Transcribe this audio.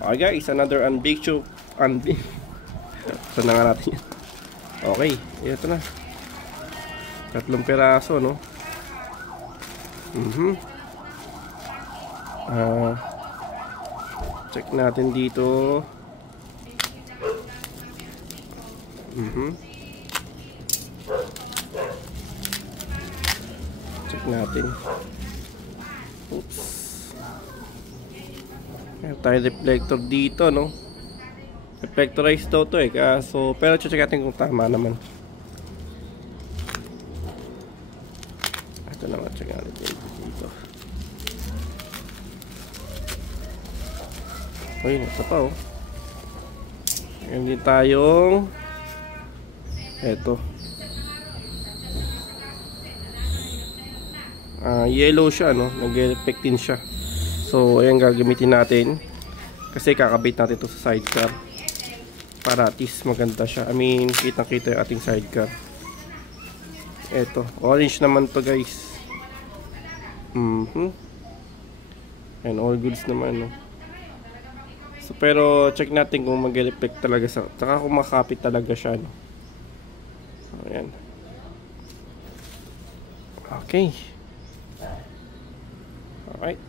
Okay guys, another unbig. Saan na nga natin yan? Okay, ito na. 3 piraso, no? Check natin dito. Check natin. Oops. Meron tayo reflector dito, no? Reflectorized daw to eh. Kaso, pero check natin kung tama naman. Ito naman, check natin dito. Uy, ito pa oh. Meron din tayong eto. Yellow siya, no? Nag-reflect din siya. So, ayan gagamitin natin. Kasi kakabit natin ito sa sidecar. Para at least maganda siya. I mean, kitang-kita yung ating sidecar. Eto. Orange naman to guys. And all goods naman, no? So, pero check natin kung mag-reflect talaga sa... Saka kung makapit talaga siya, no? Ayan. Okay. Alright.